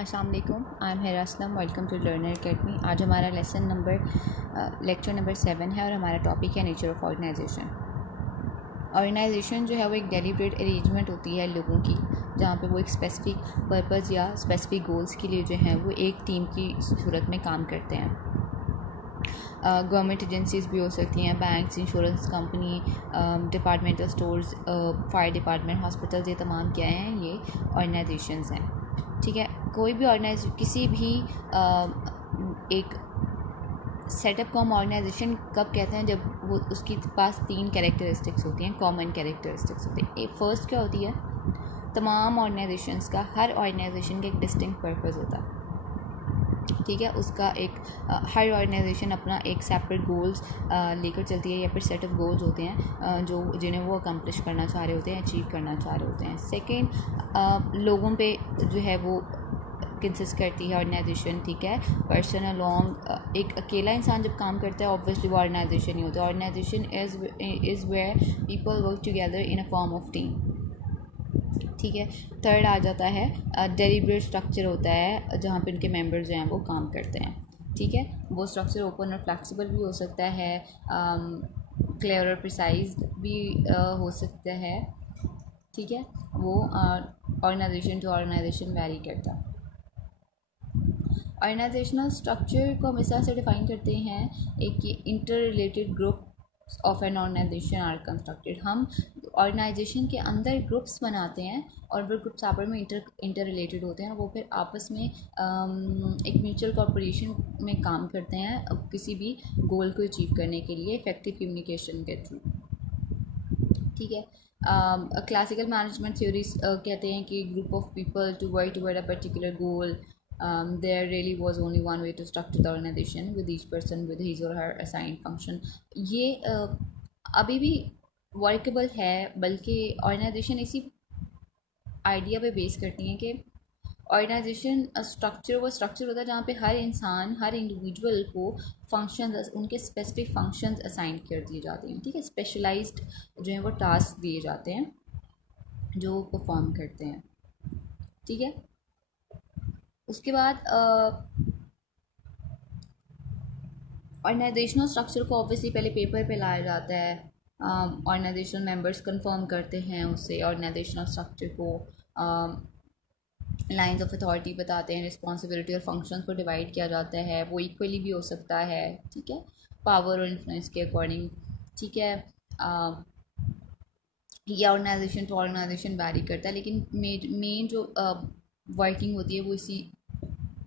अस्सलाम वालेकुम, I am Hera Aslam. Welcome to Learner Academy. आज हमारा लेक्चर नंबर 7 है और हमारा टॉपिक है नेचर ऑफ ऑर्गेनाइजेशन। ऑर्गेनाइजेशन जो है वो एक डेलिब्रेट अरेंजमेंट होती है लोगों की, जहाँ पे वो एक स्पेसिफिक पर्पस या स्पेसिफिक गोल्स के लिए जो है वो एक टीम की सूरत में काम करते हैं। गवर्नमेंट एजेंसीज़ भी हो सकती हैं, banks, insurance company, departmental stores, fire department, hospitals, ये तमाम क्या हैं, ये ऑर्गेनाइजेशंस हैं। ठीक है, कोई भी किसी भी एक सेटअप को हम ऑर्गेनाइजेशन कब कहते हैं, जब वो उसके पास 3 कैरेक्टरिस्टिक्स होती हैं, कॉमन कैरेक्टरिस्टिक्स होती हैं। फर्स्ट क्या होती है, तमाम ऑर्गेनाइजेशंस का, हर ऑर्गेनाइजेशन का एक डिस्टिंक्ट पर्पस होता है। ठीक है, उसका एक हर ऑर्गेनाइजेशन अपना एक सेपरेट गोल्स लेकर चलती है, या फिर सेट ऑफ गोल्स होते हैं जो जिन्हें वो अकम्प्लिश करना चाह रहे होते हैं, अचीव करना चाह रहे होते हैं। सेकेंड, लोगों पे जो है वो कंसिस्ट करती है ऑर्गेनाइजेशन। ठीक है, पर्सन अलॉन्ग, एक अकेला इंसान जब काम करता है ऑब्वियसली वो ऑर्गेनाइजेशन ही होता है। Organisation is where people work together in a form of team. ठीक है, थर्ड आ जाता है डेलिब्रेट स्ट्रक्चर होता है, जहाँ पे उनके मेंबर्स जो हैं वो काम करते हैं। ठीक है, वो स्ट्रक्चर ओपन और फ्लेक्सिबल भी हो सकता है, क्लियर और प्रिसाइज भी हो सकता है। ठीक है, वो ऑर्गेनाइजेशन टू ऑर्गेनाइजेशन वेरी करता है। ऑर्गेनाइजेशनल स्ट्रक्चर को हम इस तरह से डिफाइन करते हैं, एक inter related group of an organisation are constructed. हम ऑर्गेनाइजेशन के अंदर ग्रुप्स बनाते हैं और वो ग्रुप्स आपस में इंटर रिलेटेड होते हैं, वो फिर आपस में एक म्यूचुअल कॉर्पोरेशन में काम करते हैं किसी भी गोल को अचीव करने के लिए इफेक्टिव कम्युनिकेशन के थ्रू। ठीक है, क्लासिकल मैनेजमेंट थ्योरीज कहते हैं कि group of people to work toward a particular goal, there really was only one way to structure the organization with each person with his or her assigned function। ये अभी भी workable है, बल्कि organisation इसी idea पे base करती हैं कि ऑर्गेनाइजेशन स्ट्रक्चर वो स्ट्रक्चर होता है जहाँ पे हर इंसान, हर इंडिविजुअल को फंक्शंस, उनके स्पेसिफिक फंक्शंस असाइन कर दिए जाते हैं। ठीक है, स्पेशलाइज्ड जो है वो टास्क दिए जाते हैं जो वो परफॉर्म करते हैं। ठीक है, उसके बाद ऑर्गेनाइजेशनल स्ट्रक्चर को ऑब्वियसली पहले पेपर पे लाया जाता है, ऑर्गेनाइजेशनल मेंबर्स कंफर्म करते हैं उससे ऑर्गेनाइजेशनल स्ट्रक्चर को, लाइंस ऑफ अथॉरिटी बताते हैं, रिस्पॉन्सिबिलिटी और फंक्शन को डिवाइड किया जाता है, वो इक्वली भी हो सकता है। ठीक है, पावर और इन्फ्लुएंस के अकॉर्डिंग। ठीक है, ये ऑर्गेनाइजेशन टू ऑर्गेनाइजेशन वैरी करता है, लेकिन मेन जो वर्किंग होती है वो इसी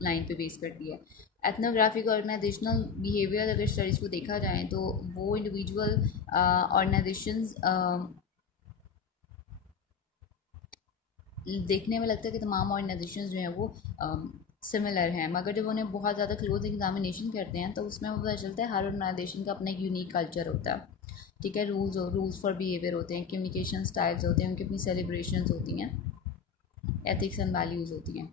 लाइन पे बेस करती है। एथनोग्राफिक ऑर्गेनाइजेशनल बिहेवियर अगर स्टडीज़ को देखा जाए तो वो इंडिविजुअल ऑर्गेनाइजेशंस देखने में लगता है कि तमाम ऑर्गेनाइजेशंस जो हैं वो सिमिलर हैं, मगर जब उन्हें बहुत ज़्यादा क्लोज एग्जामिनेशन करते हैं तो उसमें पता चलता है हर ऑर्गेनाइजेशन का अपना एक यूनिक कल्चर होता है। ठीक है, रूल्स फॉर बिहेवियर होते हैं, कम्युनिकेशन स्टाइल्स होते हैं, उनकी अपनी सेलिब्रेशंस होती हैं, एथिक्स एंड वैल्यूज़ होती हैं।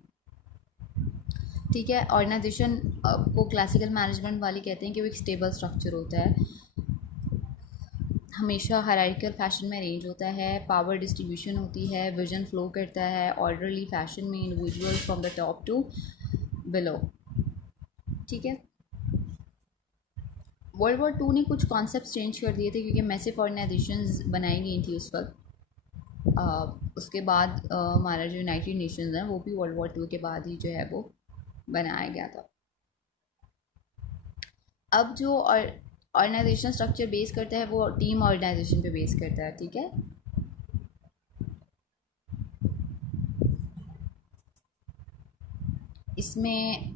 ठीक है, ऑर्गेनाइजेशन को क्लासिकल मैनेजमेंट वाले कहते हैं कि वो एक स्टेबल स्ट्रक्चर होता है, हमेशा हायरार्किकल फैशन में अरेंज होता है, पावर डिस्ट्रीब्यूशन होती है, विजन फ्लो करता है ऑर्डरली फैशन में, individual from the top to below. ठीक है, वर्ल्ड वॉर 2 ने कुछ कॉन्सेप्ट चेंज कर दिए थे क्योंकि मैसिव ऑर्गेनाइजेशंस बनाई गई थी उस वक्त। उसके बाद हमारा जो यूनाइटेड नेशंस है वो भी वर्ल्ड वॉर 2 के बाद ही जो है वो बनाया गया था। अब जो ऑर्गेनाइजेशन स्ट्रक्चर बेस करता है वो टीम ऑर्गेनाइजेशन पे बेस करता है। ठीक है, इसमें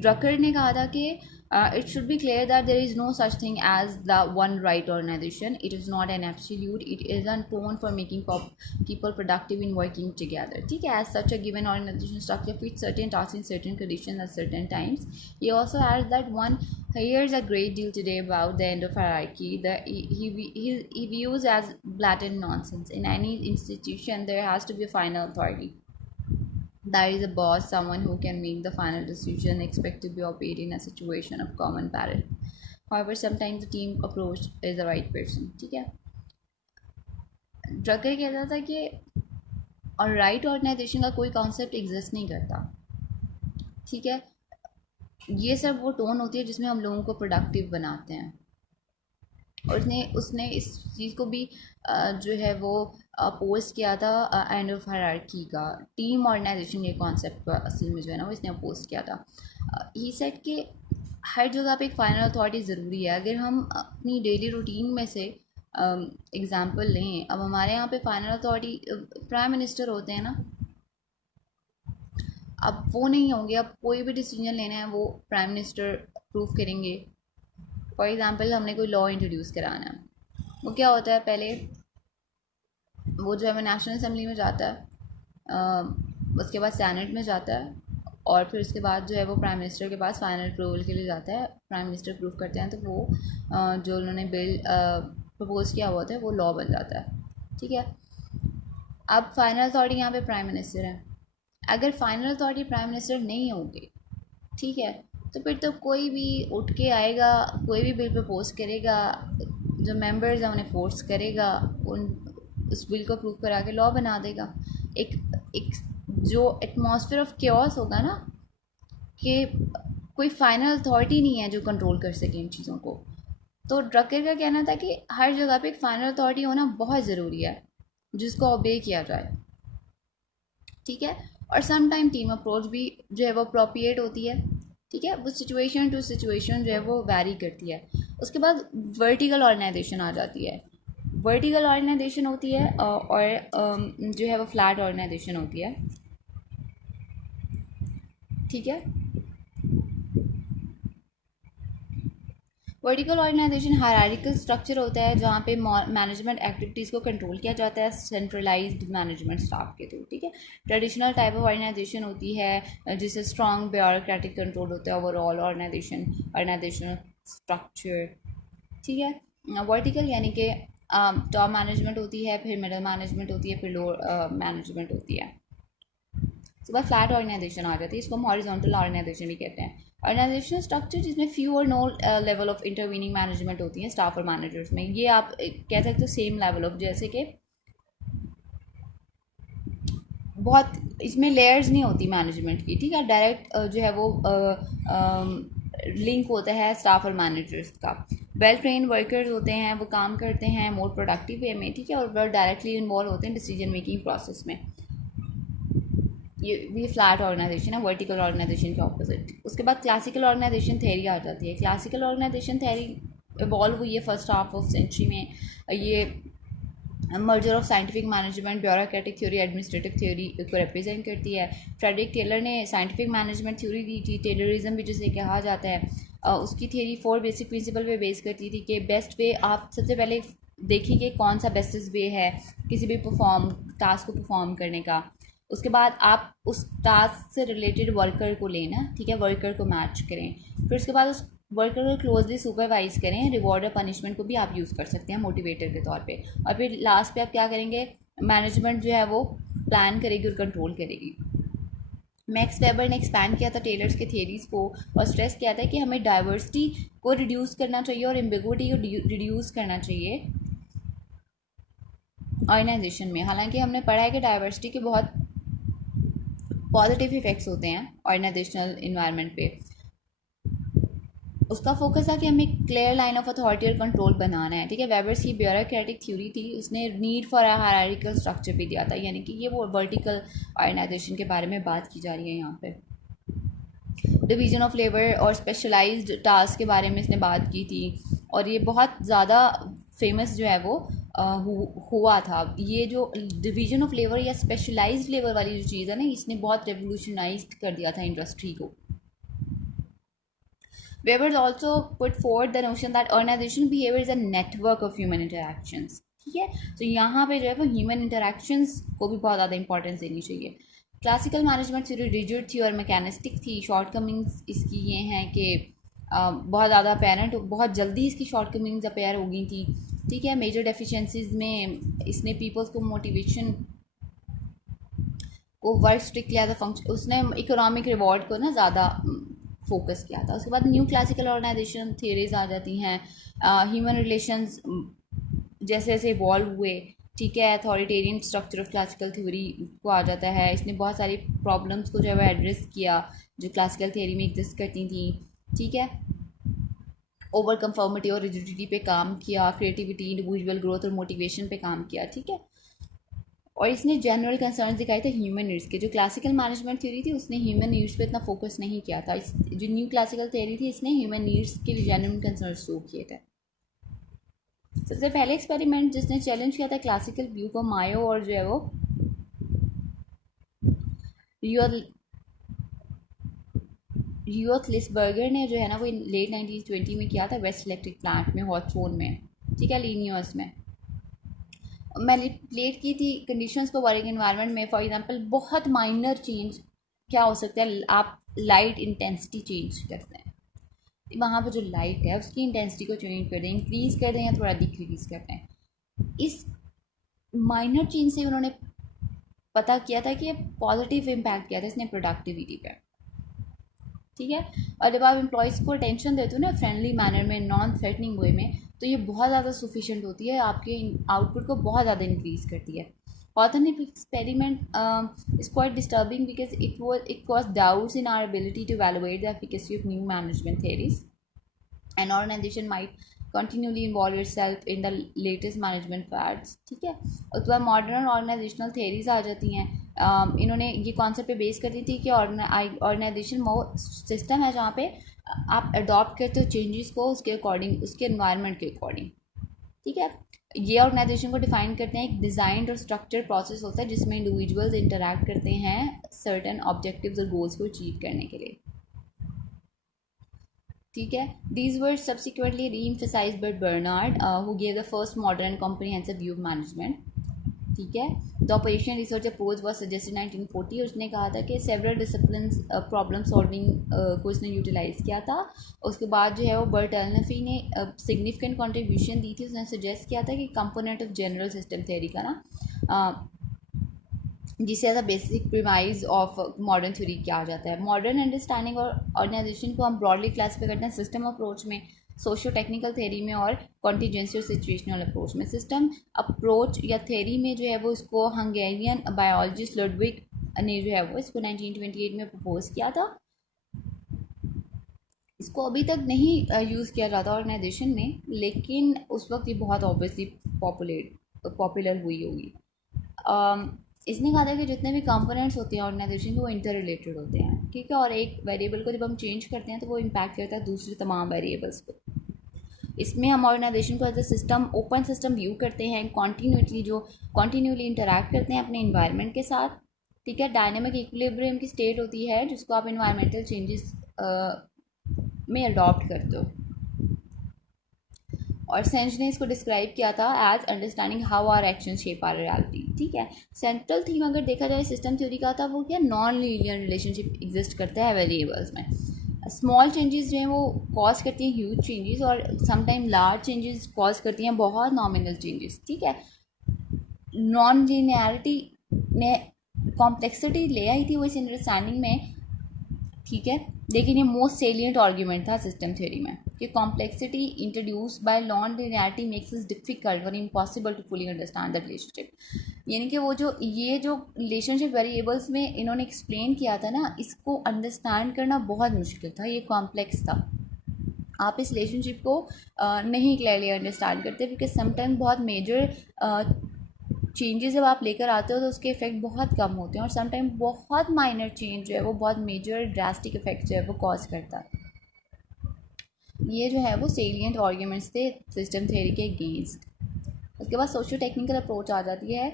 ड्रकर ने कहा था कि it should be clear that there is no such thing as the one right organisation, it is not an absolute, it is an tone for making people productive in working together। ठीक है, as such a given organization structure fits certain tasks in certain conditions at certain times। He also adds that one hears a great deal today about the end of hierarchy that he views as blatant nonsense। In any institution there has to be a final authority, there is a boss, someone who can make the final decision, expect to be obeyed in a situation of common peril। However, sometimes the team approach is the right person। ठीक है, Drucker कहता था कि और right organisation का कोई concept exist नहीं करता, ठीक है। ये सब वो टोन होती है जिसमें हम लोगों को प्रोडक्टिव बनाते हैं। और उसने इस चीज़ को भी जो है वो अपोज किया था एंड ऑफ हायरार्की का, टीम ऑर्गेनाइजेशन ये कॉन्सेप्ट का असल में जो है ना वो इसने अपोज किया था। ही सेट कि हर जगह पे एक फाइनल अथॉरिटी ज़रूरी है। अगर हम अपनी डेली रूटीन में से एग्ज़ाम्पल लें, अब हमारे यहाँ पे फाइनल अथॉरिटी प्राइम मिनिस्टर होते हैं ना, अब वो नहीं होंगे, अब कोई भी डिसीजन लेना है वो प्राइम मिनिस्टर अप्रूव करेंगे। फॉर एग्ज़ाम्पल हमने कोई लॉ इंट्रोड्यूस कराना है, वो क्या होता है, पहले वो जो है वो नेशनल असेंबली में जाता है, उसके बाद सैनेट में जाता है, और फिर उसके बाद जो है वो प्राइम मिनिस्टर के पास फाइनल अप्रूवल के लिए जाता है। प्राइम मिनिस्टर अप्रूव करते हैं तो वो जो उन्होंने बिल प्रपोज़ किया हुआ था वो लॉ बन जाता है, ठीक है। अब फाइनल अथॉरिटी यहाँ पे प्राइम मिनिस्टर है। अगर फाइनल अथॉरिटी प्राइम मिनिस्टर नहीं होंगे, ठीक है, तो फिर तो कोई भी उठ के आएगा, कोई भी बिल प्रपोज करेगा, जो मेंबर्स हैं उन्हें फोर्स करेगा, उन उस बिल को अप्रूव करा के लॉ बना देगा। एक जो एटमॉस्फेयर ऑफ केओस होगा ना, कि कोई फाइनल अथॉरिटी नहीं है जो कंट्रोल कर सके इन चीज़ों को। तो ड्रकर का कहना था कि हर जगह पे एक फाइनल अथॉरिटी होना बहुत ज़रूरी है जिसको ओबे किया जाए, ठीक है। और सम टाइम टीम अप्रोच भी जो है वो अप्रोप्रिएट होती है, ठीक है। वो सिचुएशन टू सिचुएशन जो है वो वैरी करती है। उसके बाद वर्टिकल ऑर्गेनाइजेशन आ जाती है। वर्टिकल ऑर्गेनाइजेशन होती है और जो है वो फ्लैट ऑर्गेनाइजेशन होती है, ठीक है। वर्टिकल ऑर्गेनाइजेशन हायरार्किकल स्ट्रक्चर होता है जहाँ पे मैनेजमेंट एक्टिविटीज़ को कंट्रोल किया जाता है सेंट्रलाइज्ड मैनेजमेंट स्टाफ के थ्रू, ठीक है। ट्रेडिशनल टाइप ऑफ ऑर्गेनाइजेशन होती है जिससे स्ट्रॉन्ग ब्यूरोक्रेटिक कंट्रोल होता है ओवरऑल ऑर्गेनाइजेशनल स्ट्रक्चर, ठीक है। वर्टिकल यानी कि टॉप मैनेजमेंट होती है, फिर मिडिल मैनेजमेंट होती है, फिर लोअर मैनेजमेंट होती है। उसके बाद फ्लैट ऑर्गेनाइजेशन आ जाती है, इसको हम हॉरिजॉन्टल ऑर्गेनाइजेशन भी कहते हैं। ऑर्गेनाइजेशनल स्ट्रक्चर जिसमें फ्यू और no level of intervening management होती है स्टाफ और मैनेजर्स में। ये आप कह सकते हो सेम लेवल ऑफ, जैसे कि बहुत इसमें लेयर्स नहीं होती मैनेजमेंट की, ठीक है। डायरेक्ट जो है वो लिंक होता है स्टाफ और मैनेजर्स का। वेल ट्रेन वर्कर्स होते हैं, वो काम करते हैं मोर प्रोडक्टिव वे में, ठीक है, और वो डायरेक्टली इन्वॉल्व होते हैं डिसीजन मेकिंग प्रोसेस में। ये फ्लैट ऑर्गेनाइजेशन है वर्टिकल ऑर्गेनाइजेशन के ऑपोजिट। उसके बाद क्लासिकल ऑर्गेनाइजेशन थ्योरी आ जाती है। क्लासिकल ऑर्गेनाइजेशन थ्योरी इवॉल्व हुई है फर्स्ट हाफ ऑफ सेंचुरी में। ये merger of scientific management, bureaucratic theory, administrative theory को रिप्रेजेंट करती है। फ्रेडरिक टेलर ने साइंटिफिक मैनेजमेंट थ्योरी दी थी, टेलरिज्म भी जिसे कहा जाता है। उसकी थ्योरी 4 बेसिक प्रिंसिपल पे बेस करती थी कि बेस्ट वे, आप सबसे पहले देखिए कि कौन सा बेस्टेस्ट वे है किसी भी टास्क को परफॉर्म करने का। उसके बाद आप उस टास्क से रिलेटेड वर्कर को लेना, ठीक है, वर्कर को मैच करें। फिर उसके बाद उस वर्कर को क्लोजली सुपरवाइज करें। रिवॉर्ड और पनिशमेंट को भी आप यूज़ कर सकते हैं मोटिवेटर के तौर पे। और फिर लास्ट पे आप क्या करेंगे, मैनेजमेंट जो है वो प्लान करेगी और कंट्रोल करेगी। मैक्स वेबर ने एक्सपैंड किया था टेलर्स के थियरीज़ को और स्ट्रेस किया था कि हमें डाइवर्सिटी को रिड्यूस करना चाहिए और एम्बिगुइटी को रिड्यूस करना चाहिए ऑर्गेनाइजेशन में। हालांकि हमने पढ़ा है कि डाइवर्सिटी के बहुत पॉजिटिव इफेक्ट्स होते हैं ऑर्गेनाइजेशनल इन्वायरमेंट पे। उसका फोकस था कि हमें क्लियर लाइन ऑफ अथॉरिटी और कंट्रोल बनाना है, ठीक है। वेबर्स की ब्यूरोक्रेटिक थ्योरी थी, उसने need for a hierarchical structure भी दिया था, यानी कि ये वो वर्टिकल ऑर्गेनाइजेशन के बारे में बात की जा रही है यहाँ पे। डिवीजन ऑफ लेबर और स्पेशलाइज्ड टास्क के बारे में इसने बात की थी, और ये बहुत ज़्यादा फेमस जो है वो हुआ था। ये जो डिवीजन ऑफ लेबर या स्पेशलाइज्ड लेबर वाली जो चीज़ है ना, इसने बहुत रेवोल्यूशनाइज कर दिया था इंडस्ट्री को। Weber also put forward the notion that organization behavior is a network of human interactions, ठीक है। तो यहाँ पे जो है वो ह्यूमन इंटरेक्शंस को भी बहुत ज़्यादा इंपॉर्टेंस देनी चाहिए। क्लासिकल मैनेजमेंट थ्योरी रिजिड थी और मैकेनिस्टिक थी। शॉर्टकमिंग्स इसकी ये हैं कि बहुत ज़्यादा अपेरेंट, बहुत जल्दी इसकी शॉर्टकमिंग्स अपेयर हो गई थी, ठीक है। मेजर डेफिशिएंसीज में इसने पीपल्स को मोटिवेशन को वर्क स्ट्रिक्ट किया था, फंक्शन उसने इकोनॉमिक रिवॉर्ड को ना ज़्यादा फोकस किया था। उसके बाद न्यू क्लासिकल ऑर्गेनाइजेशन थियरीज आ जाती हैं। ह्यूमन रिलेशंस जैसे जैसे इवॉल्व हुए, ठीक है। Authoritarian structure of classical theory को आ जाता है। इसने बहुत सारी प्रॉब्लम्स को जो है वो एड्रेस किया जो क्लासिकल थ्योरी में एग्जिस्ट करती थी। ठीक है। ओवर कंफर्मिटी और रिजिडिटी पे काम किया, क्रिएटिविटी, इंडिविजुअल ग्रोथ और मोटिवेशन पे काम किया। ठीक है। और इसने जनरल कंसर्न दिखाए थे ह्यूमन नीड्स के। जो क्लासिकल मैनेजमेंट थ्योरी थी उसने ह्यूमन नीड्स पे इतना फोकस नहीं किया था। इस जो न्यू क्लासिकल थ्योरी थी इसने ह्यूमन नीड्स के लिए जेन्युइन कंसर्न शो किए थे। सबसे पहले एक्सपेरिमेंट जिसने चैलेंज किया था क्लासिकल व्यू को, मायो और जो है वो रियोथलिसबर्गर ने जो है ना वो लेट 1920 में किया था वेस्ट इलेक्ट्रिक प्लांट में, हॉटसोन में। ठीक है, लीनियस में मैनिपुलेट की थी कंडीशंस को वर्किंग एनवायरनमेंट में। फॉर एग्जांपल बहुत माइनर चेंज क्या हो सकता है, आप लाइट इंटेंसिटी चेंज करते हैं, वहाँ पर जो लाइट है उसकी इंटेंसिटी को चेंज कर दें, इंक्रीज़ कर दें या थोड़ा डिक्रीज़ कर दें। इस माइनर चेंज से उन्होंने पता किया था कि पॉजिटिव इम्पैक्ट किया था इसने प्रोडक्टिविटी पे। ठीक है। और जब आप एम्प्लॉयज़ को अटेंशन देते हो ना फ्रेंडली मैनर में, नॉन थ्रेटनिंग वे में, तो ये बहुत ज़्यादा सफिशेंट होती है, आपके आउटपुट को बहुत ज़्यादा इंक्रीज़ करती है। Authentic experiment is quite disturbing because it caused doubts in our ability to evaluate the efficacy of new management theories. An organization might continually involve itself in the latest management fads. ठीक है। उसके बाद modern organisational theories आ जाती हैं। इन्होंने ये concept पे base कर दी थी कि ऑर्गेनाइजेशन वो सिस्टम है जहाँ पे आप अडॉप्ट करते हो चेंजेस को उसके अकॉर्डिंग, उसके एनवायरनमेंट के अकॉर्डिंग। ठीक है। ये ऑर्गेनाइजेशन को डिफाइन करते हैं, एक डिज़ाइंड और स्ट्रक्चर प्रोसेस होता है जिसमें इंडिविजुअल्स इंटरैक्ट करते हैं सर्टेन ऑब्जेक्टिव्स और गोल्स को अचीव करने के लिए। ठीक है। These were subsequently reemphasised by Bernard who gave the first modern comprehensive view of management. ठीक है। The operation research approach was suggested 1940। उसने कहा था कि सेवरल डिसिप्लिन्स प्रॉब्लम सॉल्विंग को इसने यूटिलाइज़ किया था। उसके बाद जो है वो बर्टलनफी ने सिग्निफिकेंट कंट्रीब्यूशन दी थी। उसने सजेस्ट किया था कि component of general system theory का ना जिसे as a basic premise of modern theory किया जाता है। मॉडर्न अंडरस्टैंडिंग और ऑर्गेनाइजेशन को हम ब्रॉडली क्लासीफाई करते हैं सिस्टम अप्रोच में, सोशियो टेक्निकल थ्योरी में और कॉन्टीजेंसी और सिचुएशनल अप्रोच में। सिस्टम अप्रोच या थ्योरी में जो है वो इसको हंगेरियन बायोलॉजिस्ट लुडविग ने जो है वो इसको 1928 में प्रपोज किया था। इसको अभी तक नहीं यूज़ किया जाता ऑर्गेनाइजेशन में, लेकिन उस वक्त ये बहुत ऑब्वियसली पॉपुलर हुई होगी। इसने कहा था कि जितने भी कंपोनेंट्स होते हैं ऑर्गेनाइजेशन के वो इंटर रिलेटेड होते हैं। ठीक है। और एक वेरिएबल को जब हम चेंज करते हैं तो वो इम्पैक्ट करता है दूसरे तमाम वेरिएबल्स को। इसमें हम ऑर्गेनाइजेशन को as a system, open system view करते हैं, कॉन्टीन्यूली इंटरैक्ट करते हैं अपने इन्वायरमेंट के साथ। ठीक है। डायनेमिक इक्विलिब्रियम की स्टेट होती है जिसको आप इन्वायरमेंटल चेंजेस में अडॉप्ट करते हो। और सेंच ने इसको डिस्क्राइब किया था as understanding how our action shape our reality. ठीक है। सेंट्रल थीम अगर देखा जाए सिस्टम थ्योरी का था वो क्या, नॉन लीनियर रिलेशनशिप एग्जिस्ट करता है वेरिएबल्स में। स्मॉल चेंजेस जो हैं वो कॉज करती हैं ह्यूज चेंजेस, और समटाइम लार्ज चेंजेस कॉज करती हैं बहुत नॉमिनल चेंजेस। ठीक है। नॉन लीनियरिटी ने कॉम्प्लेक्सिटी ले आई थी वो इस अंडरस्टैंडिंग में। ठीक है। लेकिन ये मोस्ट सेलियंट आर्ग्यूमेंट था सिस्टम थ्योरी में कि complexity introduce by non linearity makes it difficult और impossible to fully understand the relationship. यानी कि वो जो रिलेशनशिप वेरिएबल्स में इन्होंने एक्सप्लेन किया था ना, इसको अंडरस्टैंड करना बहुत मुश्किल था, ये कॉम्प्लेक्स था। आप इस रिलेशनशिप को नहीं क्लियरली अंडरस्टैंड करते बिकॉज समटाइम बहुत मेजर चेंजेस जब आप लेकर आते हो तो उसके इफेक्ट बहुत कम होते हैं, और समटाइम बहुत माइनर चेंज जो है वो बहुत मेजर ड्रास्टिक इफेक्ट जो है वो कॉज करता है। ये जो है वो सेलियंट आर्ग्यूमेंट्स थे सिस्टम थ्योरी के अगेंस्ट। उसके बाद सोशियो टेक्निकल अप्रोच आ जाती है।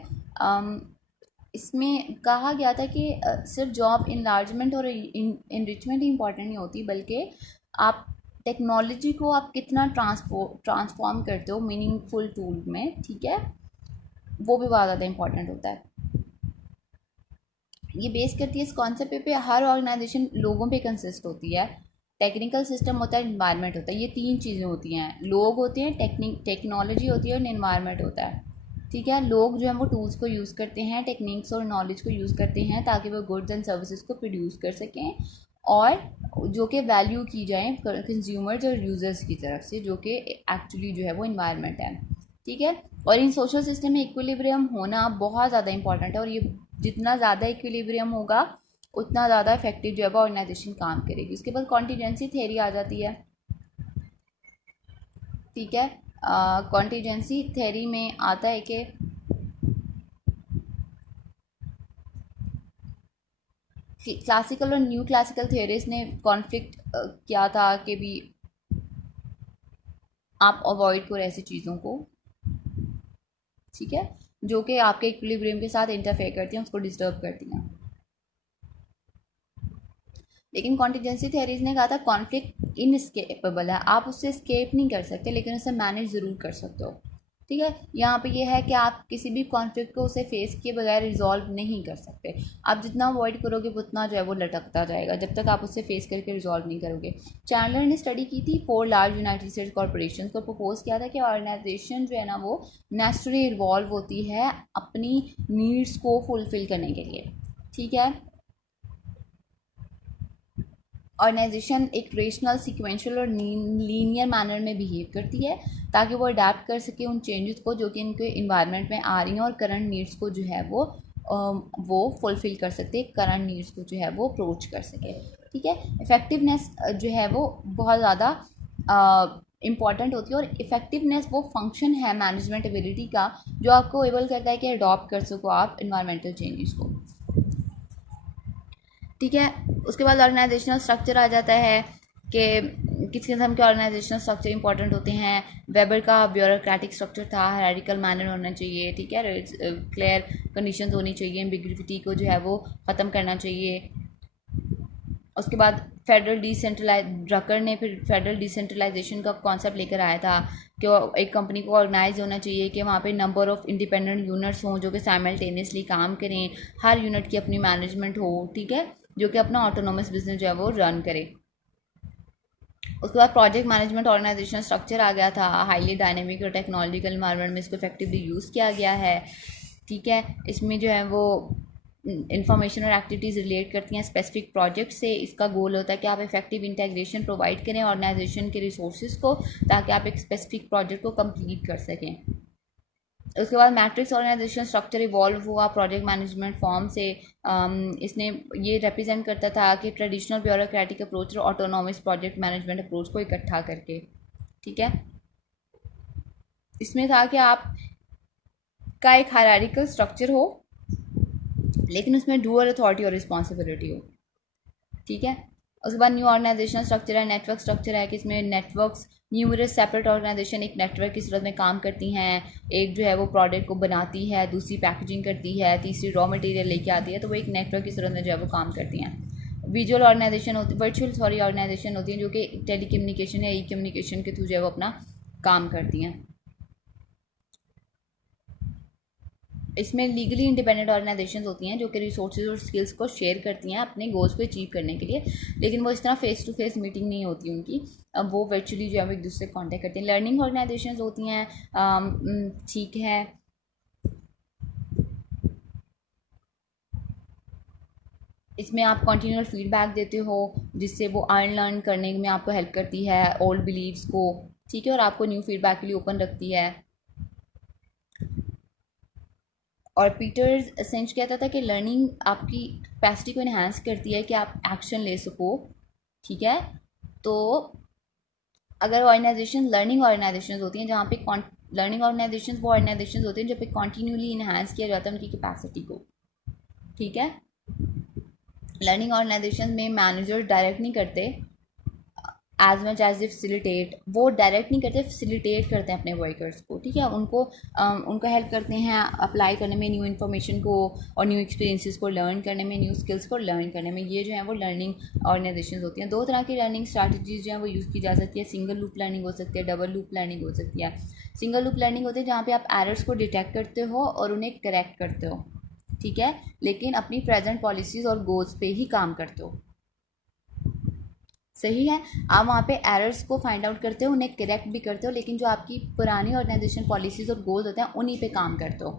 इसमें कहा गया था कि सिर्फ जॉब इनलार्जमेंट और इनरिचमेंट ही इंपॉर्टेंट नहीं होती, बल्कि आप टेक्नोलॉजी को आप कितना ट्रांसफॉर्म करते हो मीनिंगफुल टूल में। ठीक है। वो भी बहुत ज़्यादा इंपॉर्टेंट होता है। ये बेस करती है इस कॉन्सेप्ट पे हर ऑर्गेनाइजेशन लोगों पे कंसिस्ट होती है, टेक्निकल सिस्टम होता है, इन्वायरमेंट होता है। ये तीन चीज़ें होती हैं, लोग होते हैं, टेक्नोलॉजी होती है और इन्वायरमेंट होता है। ठीक है। लोग जो है वो टूल्स को यूज़ करते हैं, टेक्निक्स और नॉलेज को यूज़ करते हैं ताकि वो गुड्स एंड सर्विसेज को प्रोड्यूस कर सकें, और जो कि वैल्यू की जाए कंज्यूमर्स और यूज़र्स की तरफ से, जो कि एक्चुअली जो है वो इन्वायरमेंट है। ठीक है। और इन सोशल सिस्टम में इक्विलिब्रियम होना बहुत ज़्यादा इंपॉर्टेंट है, और ये जितना ज़्यादा इक्विलिब्रियम होगा उतना ज़्यादा इफेक्टिव जो है वो ऑर्गेनाइजेशन काम करेगी। उसके बाद कॉन्टीजेंसी थ्योरी आ जाती है। ठीक है, कॉन्टीजेंसी थ्योरी में आता है कि क्लासिकल और न्यू क्लासिकल थ्योरीज ने कॉन्फ्लिक्ट किया था कि भी आप अवॉइड करो ऐसी चीज़ों को, ठीक है, जो कि आपके इक्विलिब्रियम के साथ इंटरफेयर करती हैं, उसको डिस्टर्ब करती हैं। लेकिन कॉन्टीजेंसी थ्योरीज ने कहा था कॉन्फ्लिक्ट इनएस्केपेबल है, आप उससे एस्केप नहीं कर सकते लेकिन उसे मैनेज ज़रूर कर सकते हो। ठीक है, यहाँ पे ये है कि आप किसी भी कॉन्फ्लिक्ट को उसे फेस किए बगैर रिजॉल्व नहीं कर सकते। आप जितना अवॉइड करोगे उतना जो है वो लटकता जाएगा जब तक आप उससे फेस करके रिजॉल्व नहीं करोगे। चैंडलर ने स्टडी की थी 4 लार्ज यूनाइटेड स्टेट्स कॉर्पोरेशन को, प्रपोज किया था कि ऑर्गेनाइजेशन जो है ना वो नेचुरली इवॉल्व होती है अपनी नीड्स को फुलफिल करने के लिए। ठीक है, ऑर्गेनाइजेशन एक रेशनल, सिक्वेंशियल और लीनियर मैनर में बिहेव करती है ताकि वो अडेप्ट कर सके उन चेंजेस को जो कि इनके इन्वायरमेंट में आ रही हैं, और करंट नीड्स को जो है वो फुलफ़िल कर सकते, करंट नीड्स को जो है वो अप्रोच कर सके। ठीक है, इफ़ेक्टिवनेस जो है वो बहुत ज़्यादा इम्पॉर्टेंट होती है, और इफ़ेक्टिवनेस वो फंक्शन है मैनेजमेंट एबिलिटी का जो आपको एबल करता है कि अडॉप्ट कर सको आप इन्वायरमेंटल चेंजेस को। ठीक है, उसके बाद ऑर्गेनाइजेशनल स्ट्रक्चर आ जाता है कि किस किस्म के ऑर्गेनाइजेशनल स्ट्रक्चर इंपॉर्टेंट होते हैं। वेबर का ब्यूरोक्रेटिक स्ट्रक्चर था, हायरार्किकल मैनर होना चाहिए। ठीक है, क्लियर कंडीशंस होनी चाहिए, एम्बिग्विटी को जो है वो ख़त्म करना चाहिए। उसके बाद फेडरल ड्रकर ने फिर फेडरल डिसेंट्रलाइजेशन का कॉन्सेप्ट लेकर आया था कि एक कंपनी को ऑर्गेनाइज होना चाहिए कि वहाँ पे नंबर ऑफ़ इंडिपेंडेंट यूनिट्स हों जो कि साइमल्टेनियसली काम करें, हर यूनिट की अपनी मैनेजमेंट हो। ठीक है, जो कि अपना ऑटोनोमस बिजनेस जो है वो रन करे। उसके बाद प्रोजेक्ट मैनेजमेंट ऑर्गेनाइजेशन स्ट्रक्चर आ गया था, हाईली डायनेमिक और टेक्नोलॉजिकल इन्वायरमेंट में इसको इफेक्टिवली यूज़ किया गया है। ठीक है, इसमें जो है वो इंफॉर्मेशन और एक्टिविटीज़ रिलेट करती हैं स्पेसिफिक प्रोजेक्ट से। इसका गोल होता है कि आप इफेक्टिव इंटीग्रेशन प्रोवाइड करें ऑर्गेनाइजेशन के रिसोर्सेज को ताकि आप एक स्पेसिफिक प्रोजेक्ट को कंप्लीट कर सकें। उसके बाद मैट्रिक्स ऑर्गेनाइजेशन स्ट्रक्चर इवॉल्व हुआ प्रोजेक्ट मैनेजमेंट फॉर्म से। इसने ये रिप्रेजेंट करता था कि ट्रेडिशनल ब्यूरोक्रेटिक अप्रोच और ऑटोनॉमस प्रोजेक्ट मैनेजमेंट अप्रोच को इकट्ठा करके। ठीक है, इसमें था कि आप का एक हायरार्किकल स्ट्रक्चर हो लेकिन उसमें डुअल अथॉरिटी और रिस्पॉन्सिबिलिटी हो। ठीक है, उसके बाद न्यू ऑर्गेनाइजेशनल स्ट्रक्चर है, नेटवर्क स्ट्रक्चर है कि इसमें नेटवर्क्स न्यूमरस सेपरेट ऑर्गेनाइजेशन एक नेटवर्क की सूरत में काम करती हैं। एक जो है वो प्रोडक्ट को बनाती है, दूसरी पैकेजिंग करती है, तीसरी रॉ मटेरियल लेके आती है, तो वो एक नेटवर्क की सूरत में जो है वो काम करती हैं। वर्चुअल ऑर्गेनाइजेशन होती हैं जो कि टेली कम्युनिकेशन या ई कम्युनिकेशन के थ्रू जो है वो अपना काम करती हैं। इसमें लीगली इंडिपेंडेंट ऑर्गेनाइजेशन होती हैं जो कि रिसोर्सेज और स्किल्स को शेयर करती हैं अपने गोल्स को अचीव करने के लिए, लेकिन वो इस तरह फेस टू फेस मीटिंग नहीं होती उनकी, अब वो वर्चुअली जो है वो एक दूसरे से कॉन्टेक्ट करती हैं। लर्निंग ऑर्गेनाइजेशन होती हैं, ठीक है, इसमें आप कंटिन्यूअल फीडबैक देते हो जिससे वो अनलर्न करने में आपको हेल्प करती है ओल्ड बिलीव्स को। ठीक है, और आपको न्यू फीडबैक के लिए ओपन रखती है। और पीटर सेंच कहता था कि लर्निंग आपकी कैपेसिटी को इन्हांस करती है कि आप एक्शन ले सको। ठीक है, तो अगर ऑर्गेनाइजेशन लर्निंग ऑर्गेनाइजेशन होती हैं जहाँ पे लर्निंग ऑर्गेनाइजेशन वो ऑर्गेनाइजेशन होते हैं जहाँ पे कॉन्टीन्यूली इन्हांस किया जाता है उनकी कैपेसिटी को। ठीक है, लर्निंग ऑर्गेनाइजेशन में मैनेजर डायरेक्ट नहीं करते as much as they facilitate, वो डायरेक्ट नहीं करते, फैसिलिटेट करते हैं अपने वर्कर्स को। ठीक है, उनको हेल्प करते हैं अप्लाई करने में न्यू इन्फॉर्मेशन को और न्यू एक्सपीरियंसेस को लर्न करने में, न्यू स्किल्स को लर्न करने में। ये जो है वो लर्निंग ऑर्गेनाइजेशन होती हैं। 2 तरह की लर्निंग स्ट्रैटेजीज जो है वो यूज़ की जा सकती है, सिंगल लूप लर्निंग हो सकती है, डबल लूप लर्निंग हो सकती है। सिंगल लूप लर्निंग होती है जहाँ पे आप एरर्स को डिटेक्ट करते हो और उन्हें करेक्ट करते हो। ठीक है, लेकिन अपनी प्रेजेंट पॉलिसीज़ और गोल्स पे ही काम करते हो। सही है, आप वहाँ पे एरर्स को फाइंड आउट करते हो, उन्हें करेक्ट भी करते हो, लेकिन जो आपकी पुरानी ऑर्गेनाइजेशन पॉलिसीज़ और गोल्स होते हैं उन्हीं पे काम करते हो।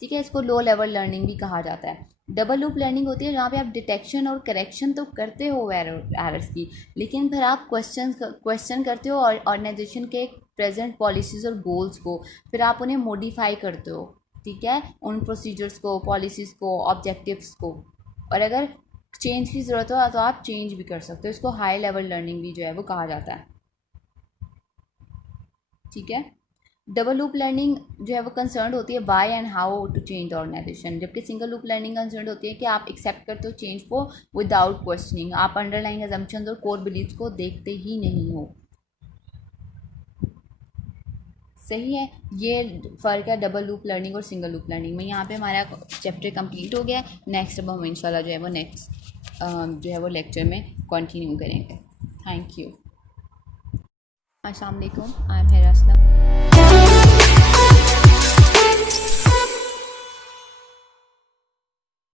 ठीक है, इसको लो लेवल लर्निंग भी कहा जाता है। डबल लूप लर्निंग होती है जहाँ पे आप डिटेक्शन और करेक्शन तो करते हो एरर्स की, लेकिन फिर आप क्वेश्चन करते हो और ऑर्गेनाइजेशन के प्रेजेंट पॉलिसीज़ और गोल्स को, फिर आप उन्हें मॉडिफाई करते हो, ठीक है, उन प्रोसीजर्स को, पॉलिसीज़ को, ऑब्जेक्टिव्स को, और अगर चेंज की ज़रूरत हो तो आप चेंज भी कर सकते हो। इसको हाई लेवल लर्निंग भी जो है वो कहा जाता है, ठीक है। डबल लूप लर्निंग जो है वो कंसर्न होती है why and how to change the organisation, जबकि सिंगल लूप लर्निंग कंसर्न होती है कि आप एक्सेप्ट करते हो चेंज को विदाउट क्वेश्चनिंग, आप अंडरलाइंग अजम्पशंस और कोर बिलीव्स को देखते ही नहीं हो। सही है, ये फ़र्क है डबल लूप लर्निंग और सिंगल लूप लर्निंग में। यहाँ पे हमारा चैप्टर कंप्लीट हो गया। नेक्स्ट अब हम इंशाल्लाह जो है वो नेक्स्ट जो है वो लेक्चर में कंटिन्यू करेंगे। Thank you. अस्सलाम वालेकुम, आई एम हेरा असलम।